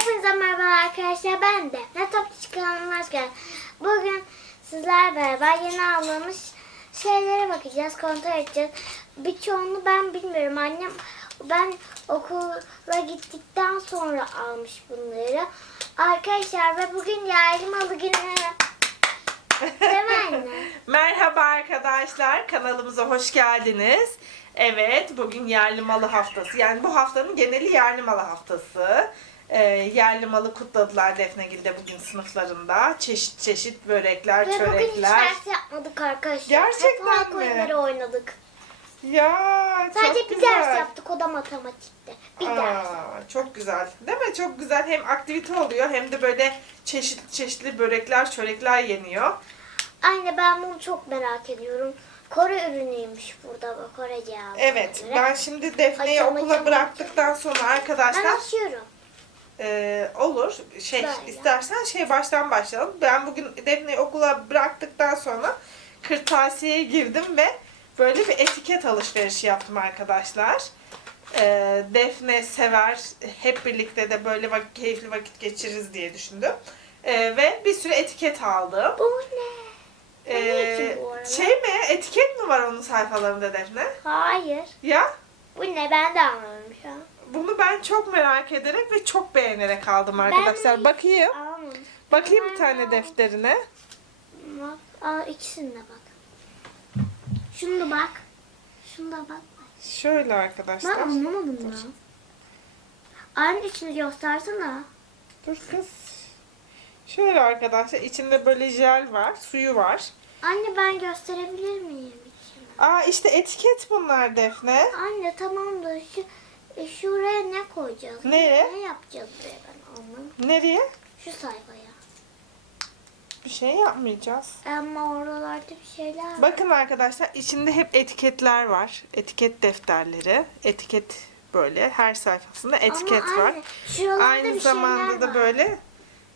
Hepinize merhaba arkadaşlar. Ben Defne Topçu kanalına hoş geldiniz. Bugün sizler beraber yeni aldığımız şeylere bakacağız, kontrol edeceğiz. Birçoğunu ben bilmiyorum. Annem ben okula gittikten sonra almış bunları. Arkadaşlar ve bugün yerli malı günü. Değil anne? Merhaba arkadaşlar, kanalımıza hoş geldiniz. Evet, bugün yerli malı haftası. Yani bu haftanın geneli yerli malı haftası. Ee, yerli malı kutladılar Defnegil'de bugün sınıflarında. Çeşit çeşit börekler, Ve bugün hiç çörekler. ders yapmadık arkadaşlar. Gerçekten Hep halk mi? oyunları oynadık. Ya çok Sadece bir güzel. ders yaptık o da matematikte. Bir ders. Aa, çok güzel. Değil mi? Çok güzel. Hem aktivite oluyor hem de böyle çeşit çeşitli börekler, çörekler yeniyor. Anne ben bunu çok merak ediyorum. Kore ürünüymüş burada bu Korece Evet, ben şimdi Defne'yi okula bıraktıktan sonra Ben arkadaşlar açıyorum. Ee, olur. Şey Böyle. istersen şey baştan başlayalım. Ben bugün Defne'yi okula bıraktıktan sonra kırtasiyeye girdim ve böyle bir etiket alışverişi yaptım arkadaşlar. Ee, Defne sever. Hep birlikte de böyle vak- keyifli vakit geçiririz diye düşündüm. Ee, ve bir sürü etiket aldım. Bu ne? Ee, şey mi? Etiket mi var onun sayfalarında Defne? Hayır. Ya? Bu ne? Ben de anlamadım şu an. Bunu ben çok merak ederek ve çok beğenerek aldım arkadaşlar. Ben- Bakayım. Anlamadım. Bakayım bir Ben tane aldım. defterine. Bak. Aa ikisine bak. Şunu da bak. Şunu da bak. Şöyle Ben arkadaşlar. anlamadım ya. Anne içini göstersene. Dur kız. Şöyle arkadaşlar içinde böyle jel var, suyu var. Anne ben gösterebilir miyim? Aa işte etiket bunlar Defne. Anne tamam da şu e, şuraya ne koyacağız? Nereye? Ne yapacağız buraya ben anlamadım. Nereye? Şu sayfaya. Bir şey yapmayacağız. Ama oralarda bir şeyler. Bakın arkadaşlar içinde hep etiketler var. Etiket defterleri. Etiket böyle her sayfasında etiket Ama var. Anne, şuralarda Aynı bir zamanda şeyler da var. böyle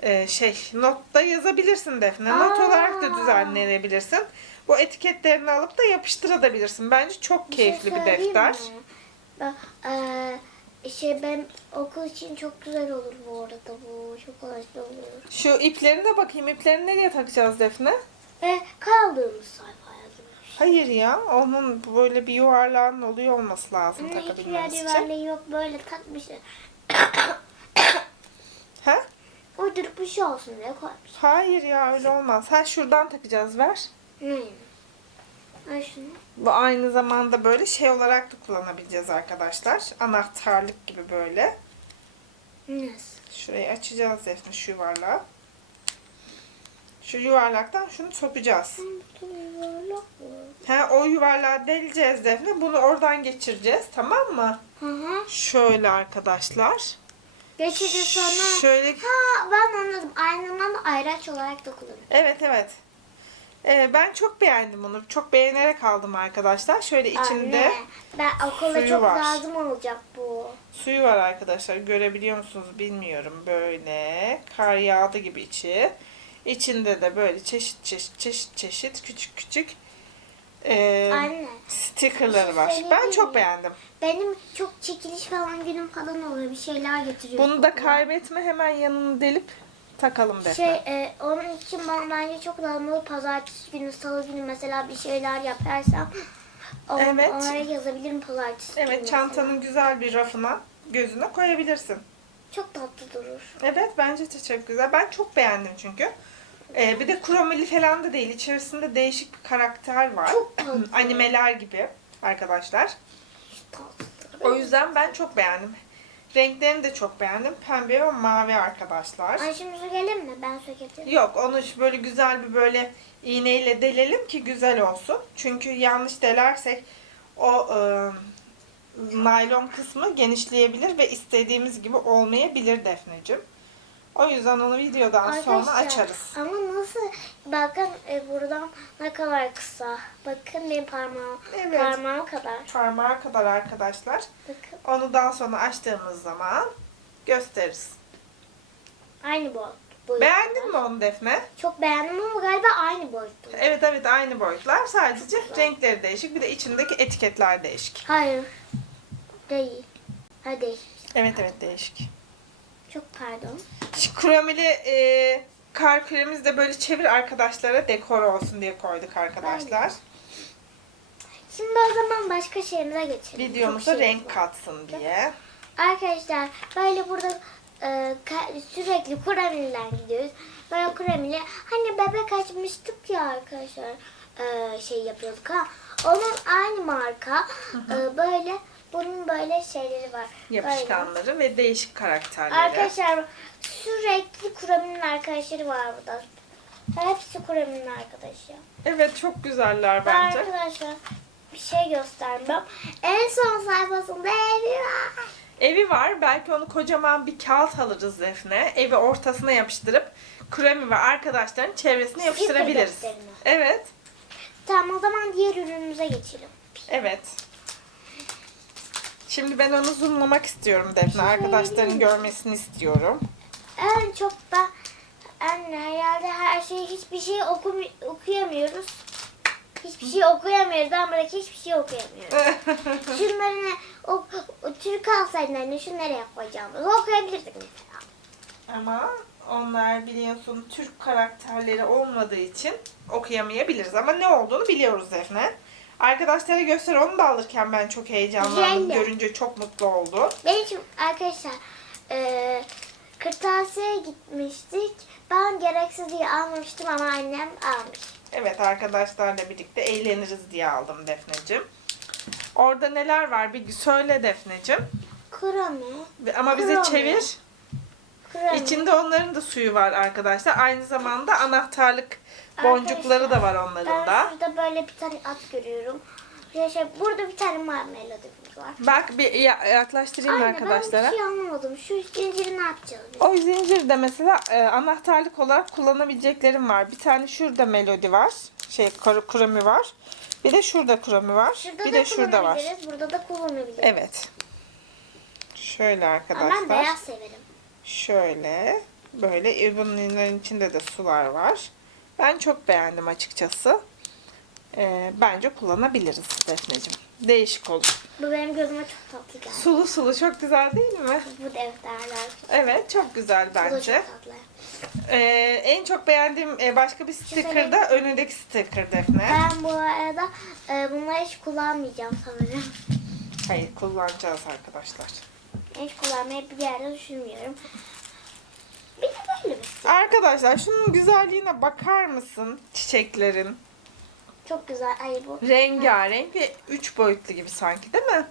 e, şey notta yazabilirsin Defne. Not Aa. olarak da düzenleyebilirsin. Bu etiketlerini alıp da yapıştırabilirsin. Bence çok şey keyifli bir söyleyeyim defter. mi? Eee, şey ben okul için çok güzel olur bu arada bu. Çok kolaylıkla olur. Şu iplerine bakayım. İplerini nereye takacağız Defne? Ve kaldığımız sayfaya gibi. Hayır ya. Onun böyle bir yuvarlağın oluyor olması lazım Anne takabilmemiz için. yuvarlağı yok böyle takmışlar. Ha? Uyduruk bir şey olsun diye koymuş. Hayır ya öyle olmaz. Ha şuradan takacağız ver. Ne? Ay şunu. Bu aynı zamanda böyle şey olarak da kullanabileceğiz arkadaşlar. Anahtarlık gibi böyle. Nasıl? Şurayı açacağız Defne şu yuvarlağı. Şu yuvarlaktan şunu sokacağız. Ha, o yuvarlağı deleceğiz Defne. Bunu oradan geçireceğiz. Tamam mı? Hı hı. Şöyle arkadaşlar. Geçici sonra. Şöyle. Ha ben anladım. Aynı zamanda ayraç olarak da kullanılır. Evet evet. Ee, ben çok beğendim bunu. Çok beğenerek aldım arkadaşlar. Şöyle içinde Anne, ben okula suyu çok var. lazım olacak bu. suyu var arkadaşlar. Görebiliyor musunuz bilmiyorum. Böyle kar yağdı gibi içi. İçinde de böyle çeşit çeşit çeşit çeşit küçük küçük e, Anne, stickerları şey var. söyleyeyim Ben çok beğendim. benim çok çekiliş falan günüm falan oluyor. Bir şeyler getiriyor. Bunu da okula. kaybetme hemen yanını delip takalım Defne. Şey, e, onun için bana bence çok olur. Pazartesi günü, salı günü mesela bir şeyler yaparsam on, Evet. onlara yazabilirim pazartesi günü Evet mesela. çantanın güzel bir rafına gözüne koyabilirsin. Çok tatlı durur. Evet bence de çok güzel. Ben çok beğendim çünkü. Ee, bir de kromeli falan da değil. İçerisinde değişik bir karakter var. Çok tatlı. Animeler gibi arkadaşlar. Tatlı. O yüzden ben çok beğendim. Renklerini de çok beğendim. Pembe ve mavi arkadaşlar. Ay şimdi sökelim mi? Ben sökebilirim. Yok onu böyle güzel bir böyle iğneyle delelim ki güzel olsun. Çünkü yanlış delersek o e, naylon kısmı genişleyebilir ve istediğimiz gibi olmayabilir Defneciğim. O yüzden onu videodan sonra Arkadaşlar, açarız. Ama nasıl? Bakın e, buradan ne kadar kısa. Bakın benim parmağım, Evet. parmağım kadar. Parmağa kadar arkadaşlar. Bakın Onu daha sonra açtığımız zaman gösteririz. aynı boy. boyutlar. Beğendin mi onu Defne? Çok beğendim ama galiba aynı boyutta. Evet evet aynı boyutlar. Sadece renkleri değişik. Bir de içindeki etiketler değişik. Hayır. Değil. Hadi. Evet evet değişik. Çok pardon. Şu kremili e, kar kremimizi de böyle çevir arkadaşlara dekor olsun diye koyduk arkadaşlar. Şimdi o zaman başka şeyimize geçelim. Videomuza Çok şeyimiz renk katsın diye. Arkadaşlar böyle burada e, sürekli kuramiller gidiyoruz. Böyle kuramili. Hani bebek açmıştık ya arkadaşlar. e, şey yapıyorduk ha. Onun aynı marka. e, böyle bunun böyle şeyleri var. Böyle. Yapışkanları ve değişik karakterleri. Arkadaşlar sürekli kuraminin arkadaşları var burada. Hepsi kuraminin arkadaşı. Evet çok güzeller Ben bence. Arkadaşlar bir şey göstermem. En son sayfasında evi var. Evi var. Belki onu kocaman bir kağıt alırız Defne. Evi ortasına yapıştırıp kremi ve arkadaşların çevresine yapıştırabiliriz. Evet. Tamam o zaman diğer ürünümüze geçelim. Evet. Şimdi ben onu zoomlamak istiyorum Defne. şey Arkadaşların görmesini istiyorum. En çok da anne herhalde her şeyi hiçbir şey okumi- okuyamıyoruz. Hiçbir şey okuyamıyoruz. Buradaki hiçbir şey okuyamıyorum. Şunları ne, o, o Türk alsaydın şunu nereye koyacağımızı okuyabilirdik mesela. Ama onlar biliyorsun Türk karakterleri olmadığı için okuyamayabiliriz. Ama ne olduğunu biliyoruz Defne. Arkadaşlara göster onu da alırken ben çok heyecanlandım. Jelly. Görünce çok mutlu oldu. Benim için arkadaşlar e, kırtasiyeye gitmiştik. Ben gereksiz diye almamıştım ama annem almış. Evet arkadaşlarla birlikte eğleniriz diye aldım Defneciğim. Orada neler var bir söyle Defneciğim. Kurami. Ve- Ama bize Kremi. çevir. Kurami. İçinde onların da suyu var arkadaşlar. Aynı zamanda anahtarlık boncukları da var onların Ben da. şurada böyle bir tane at görüyorum. Şey, şey, burada bir tane marmeladımız var. Bak bir ya- yaklaştırayım Anne arkadaşlara. ben bir şey anlamadım. Şu zinciri ne yapacağız biz? O zincirde mesela e, anahtarlık olarak kullanabileceklerim var. Bir tane şurada melodi var. Şey kremi var. Bir de şurada kremi var. Şurada bir da de şurada var. kullanabiliriz, Burada da kullanabiliriz. Evet. Şöyle Ama arkadaşlar. ben beyaz severim. Şöyle. Böyle bunların içinde de sular var. Ben çok beğendim açıkçası. E, bence kullanabiliriz Defneciğim. Değişik olur. Bu benim gözüme çok tatlı geldi. Sulu sulu çok güzel değil mi? Bu defterler. Evet çok güzel Bu da bence. çok tatlı. Ee, en çok beğendiğim e, başka bir sticker da önündeki sticker Defne. Ben bu arada e, bunları hiç kullanmayacağım sanırım. Hayır kullanacağız arkadaşlar. Hiç kullanmayı bir yerde düşünmüyorum. Bir de böyle bir. Arkadaşlar şunun güzelliğine bakar mısın çiçeklerin? Çok güzel. Ay bu. Rengarenk ve üç boyutlu gibi sanki değil mi?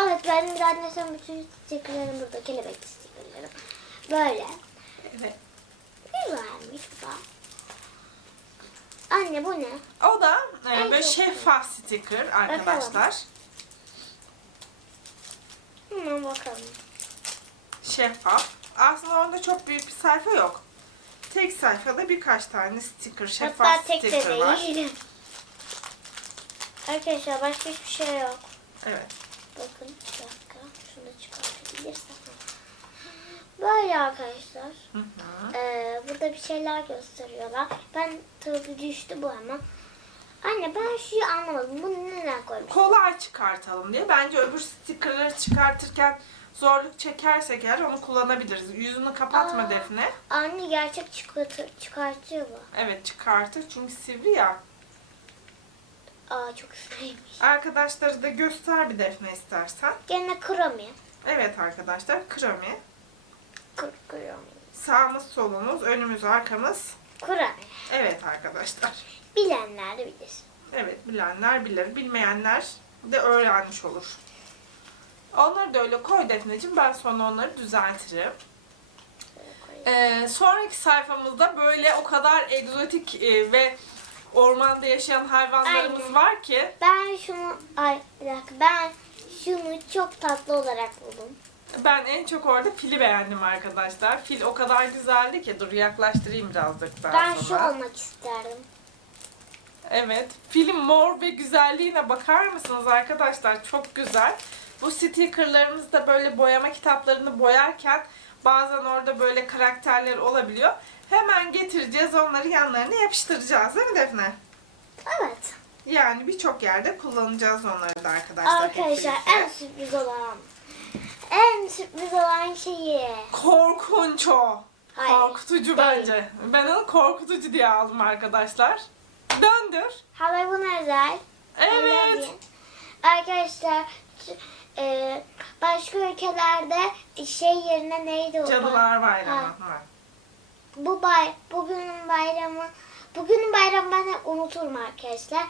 Evet benim bir annesem bütün stickerlerim burada. Kelebek stickerlerim. Böyle. Evet. Güzelmiş bu da. Anne bu ne? O da e, böyle çok şeffaf sticker arkadaşlar. Hemen bakalım. Şeffaf. Aslında orada çok büyük bir sayfa yok. Tek sayfada birkaç tane sticker, şeffaf Hatta tek de sticker var. değil. Arkadaşlar başka hiçbir şey yok. Evet. Bakın bir dakika. Şunu da çıkartabilirsem. Böyle arkadaşlar. Hı hı. Ee, burada bir şeyler gösteriyorlar. Ben tabii düştü bu ama. Anne ben şuyu anlamadım. Bunu neden koymuş? kolay çıkartalım diye. Bence öbür stickerları çıkartırken zorluk çekersek eğer onu kullanabiliriz. Yüzünü kapatma Aa. Defne. Anne gerçek çıkartır, çıkartıyor bu. Evet çıkartır çünkü sivri ya. Aa çok güzelmiş. Arkadaşları da göster bir Defne istersen. Gene kromi. Evet arkadaşlar kremi. Kır. Sağımız solumuz, önümüz arkamız. Kromi. Evet arkadaşlar. Bilenler bilir. Evet bilenler bilir, bilmeyenler de öğrenmiş olur. Onları da öyle koy Defneciğim. Ben sonra onları düzeltirim. Ee, sonraki sayfamızda böyle o kadar egzotik e, ve ormanda yaşayan hayvanlarımız Aynen. var ki Ben şunu, ay bir dakika ben şunu çok tatlı olarak buldum. ben en çok orada fili beğendim arkadaşlar. Fil o kadar güzeldi ki dur yaklaştırayım birazcık daha Ben şu sonra. olmak isterdim. Evet. Film mor ve güzelliğine bakar mısınız arkadaşlar? Çok güzel. Bu stickerlarımızı da böyle boyama kitaplarını boyarken bazen orada böyle karakterler olabiliyor. Hemen getireceğiz onları yanlarına yapıştıracağız değil mi Defne? Evet. Yani birçok yerde kullanacağız onları da arkadaşlar. Arkadaşlar en sürpriz olan en sürpriz olan şeyi. Korkunç o. Hayır. Korkutucu bence. Ben onu korkutucu diye aldım arkadaşlar. Döndür. Halloween özel. Evet. Halloween. Arkadaşlar e, başka ülkelerde şey yerine neydi o? Cadılar Bayramı. Ha. Ha. Bu bay, bugünün bayramı, bugünün bayramı ben hep unuturum arkadaşlar.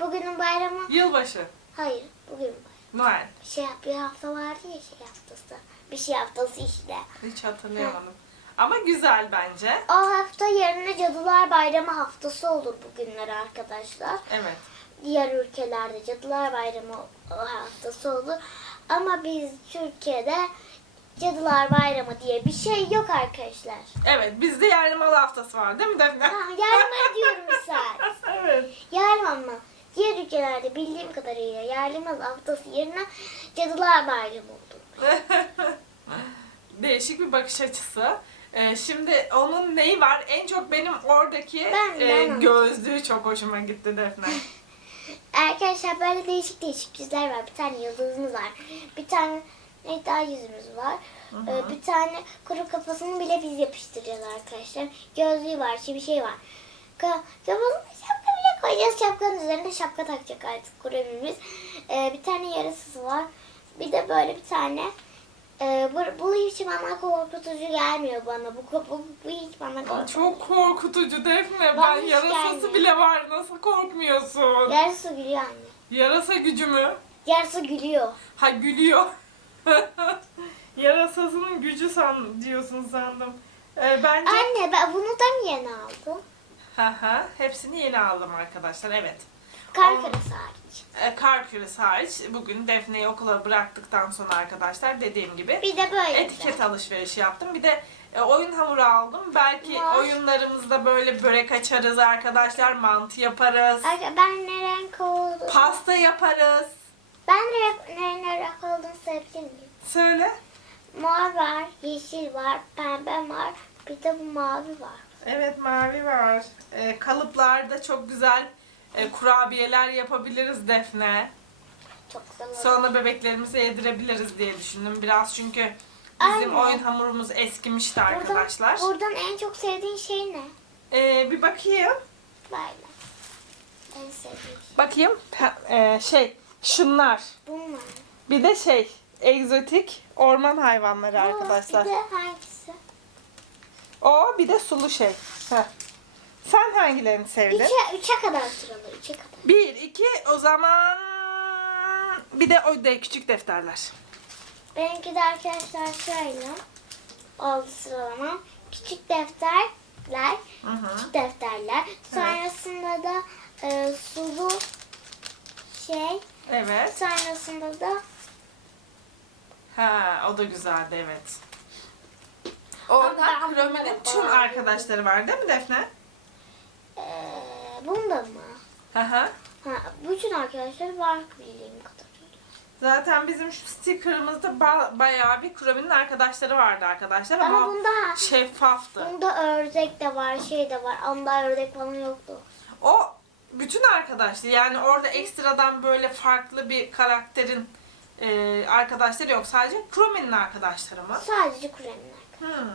Bugünün bayramı, Yılbaşı. hayır bugün bayramı. Noel. Şey bir hafta vardı ya şey haftası. Bir şey haftası işte. Hiç hatırlayamadım. Ama güzel bence. O hafta yerine Cadılar Bayramı haftası olur bugünler arkadaşlar. Evet. Diğer ülkelerde Cadılar Bayramı haftası olur. Ama biz Türkiye'de Cadılar Bayramı diye bir şey yok arkadaşlar. Evet bizde yerli mal haftası var değil mi Defne? Ha, yarın diyorum bir saat. evet. Yarın ama diğer ülkelerde bildiğim kadarıyla yerli mal haftası yerine Cadılar Bayramı oldu. Değişik bir bakış açısı. Ee, şimdi onun neyi var? En çok benim oradaki Ben- e, ben onu- gözlüğü çok hoşuma gitti Defne. Arkadaşlar böyle değişik değişik yüzler var. Bir tane yıldızımız var. Bir tane ne daha yüzümüz var. Ee, bir tane kuru kafasını bile biz yapıştıracağız arkadaşlar. Gözlüğü var, bir şey var. Ka kafasına şapka bile koyacağız. Şapkanın üzerinde şapka takacak artık kuremimiz. Ee, bir tane yarısısı var. Bir de böyle bir tane e, bu, bu hiç bana korkutucu gelmiyor bana. Bu, bu, bu, hiç bana korkutucu. Çok korkutucu Defne. Bana Ben hiç yarasası gelmiyor. bile var. Nasıl korkmuyorsun? Yarısı gülüyor anne. Yarasa gücü mü? Yarısı gülüyor. Ha gülüyor. Yarasasının gücü san diyorsun sandım. Ee, bence Anne ben bunu da mı yeni aldım? ha ha hepsini yeni aldım arkadaşlar. Evet. Kar Aa. küresi Ee, kar küresi hariç bugün Defne'yi okula bıraktıktan sonra arkadaşlar dediğim gibi Bir de böyle. etiket alışverişi yaptım. Bir de e, oyun hamuru aldım. Belki Var. oyunlarımızda böyle börek açarız arkadaşlar. Mantı yaparız. Arka- Ben ne renk oldum? Pasta yaparız. Ben ne, ne, ne renk olduğunu söyleyebilir miyim? Söyle. Mor var, yeşil var, pembe var, bir de bu mavi var. Evet mavi var. Ee, kalıplarda çok güzel e, kurabiyeler yapabiliriz Defne. Çok güzel. Sonra bebeklerimize yedirebiliriz diye düşündüm. Biraz çünkü bizim Aynen. oyun hamurumuz eskimişti arkadaşlar. Buradan, buradan en çok sevdiğin şey ne? Ee, bir bakayım. Böyle. En sevdiğin şey. Bakayım. E, şey şunlar. Bunlar. Bir de şey egzotik orman hayvanları Bu, arkadaşlar. Bir de hangisi? O bir de sulu şey. Heh. Sen hangilerini sevdin? Üçe, üçe kadar sıralı, üçe kadar. Bir, iki o zaman bir de o da küçük defterler. Benimki de arkadaşlar şöyle. Oldu sıralama. Küçük defterler, hı. küçük defterler. Sonrasında da e, sulu şey. Evet. Sonrasında da Ha, o da güzeldi evet. Orada Krome'nin tüm arkadaşları var değil mi Defne? E, bunda mı? Hı hı. Ha, bütün arkadaşlar var bildiğim kadarıyla. Zaten bizim şu sticker'ımızda ba- bayağı bir Krome'nin arkadaşları vardı arkadaşlar ama, Ama bunda şeffaftı. bunda ördek de var, şey de var. Onda ördek falan yoktu. O bütün arkadaşlar yani orada ekstradan böyle farklı bir karakterin e, arkadaşları yok. Sadece Krome'nin arkadaşları mı? Sadece kurenler. Hmm.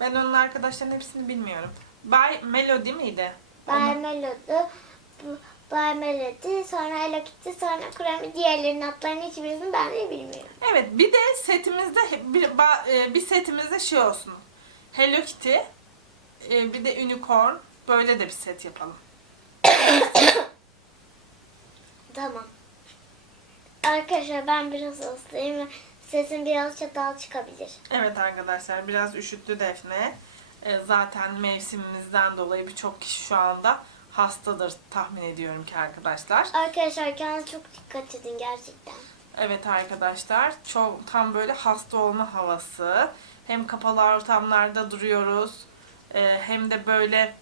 Ben onun arkadaşlarının hepsini bilmiyorum. Bay Melody miydi? Bay Melody, Bay Melody, sonra Hello Kitty, sonra Kuremi. Diğerlerinin adlarını hiçbirisini ben de bilmiyorum. Evet bir de setimizde bir, e, bir setimizde şey olsun. Hello Kitty, e, bir de Unicorn. Böyle de bir set yapalım. Tamam. Arkadaşlar ben biraz hastayım ve sesim biraz çatal çıkabilir. Evet arkadaşlar biraz üşüttü Defne. E, zaten mevsimimizden dolayı birçok kişi şu anda hastadır tahmin ediyorum ki arkadaşlar. Arkadaşlar kendinize çok dikkat edin gerçekten. Evet arkadaşlar çok tam böyle hasta olma havası. Hem kapalı ortamlarda duruyoruz e, hem de böyle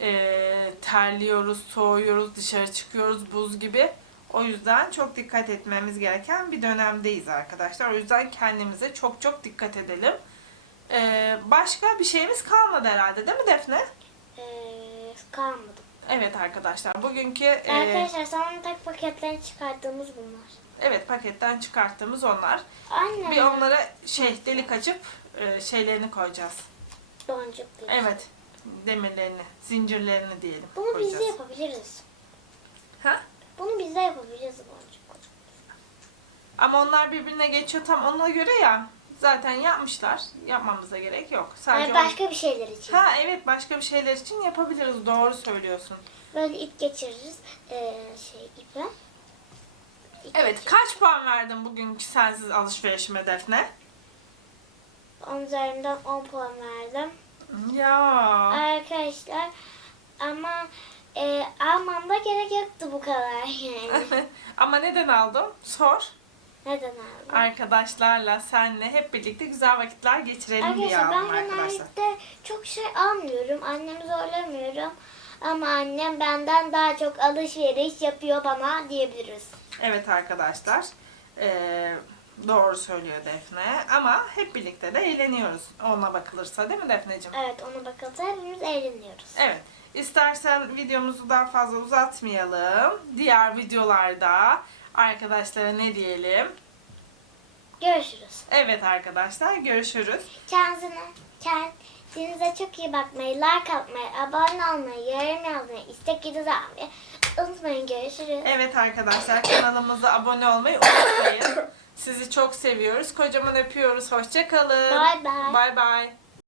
e, terliyoruz, soğuyoruz, dışarı çıkıyoruz buz gibi. O yüzden çok dikkat etmemiz gereken bir dönemdeyiz arkadaşlar. O yüzden kendimize çok çok dikkat edelim. E, başka bir şeyimiz kalmadı herhalde değil mi Defne? Ee, kalmadı. Evet arkadaşlar bugünkü e, Arkadaşlar sonra tek paketlerini çıkardığımız bunlar. Evet paketten çıkarttığımız onlar. Anne. Bir onlara şey delik açıp e, şeylerini koyacağız. Boncuk. Evet demirlerini, zincirlerini diyelim. Bunu biz koyacağız. de yapabiliriz. Ha? Bunu biz de yapabiliriz boncuk. Ama onlar birbirine geçiyor tam ona göre ya. Zaten yapmışlar. Yapmamıza gerek yok. Sadece Yani on- başka bir şeyler için. Ha evet başka bir şeyler için yapabiliriz. Doğru söylüyorsun. Böyle ip geçiririz. Ee, şey ipe. İp Evet kaç puan verdin bugünkü sensiz alışverişime Defne? Onun üzerinden 10 puan verdim. Ya. Arkadaşlar ama e, almam da gerek yoktu bu kadar yani. Ama neden aldım? Sor. Neden aldım? Arkadaşlarla, senle hep birlikte güzel vakitler geçirelim diye Arkadaşlar ben aldım arkadaşlar. genellikle çok şey almıyorum. Annemi zorlamıyorum. Ama annem benden daha çok alışveriş yapıyor bana diyebiliriz. Evet arkadaşlar. Ee, doğru söylüyor Defne. Ama hep birlikte de eğleniyoruz. Ona bakılırsa değil mi Defneciğim? Evet ona bakılsa hepimiz eğleniyoruz. Evet. İstersen videomuzu daha fazla uzatmayalım. Diğer videolarda arkadaşlara ne diyelim? Görüşürüz. Evet arkadaşlar görüşürüz. Kendinize, kendinize çok iyi bakmayı, like atmayı, abone olmayı, yorum yazmayı, istek videosu almayı unutmayın. Görüşürüz. Evet arkadaşlar kanalımıza abone olmayı unutmayın. Sizi çok seviyoruz. Kocaman öpüyoruz. Hoşça kalın. Bye bye. Bye bye.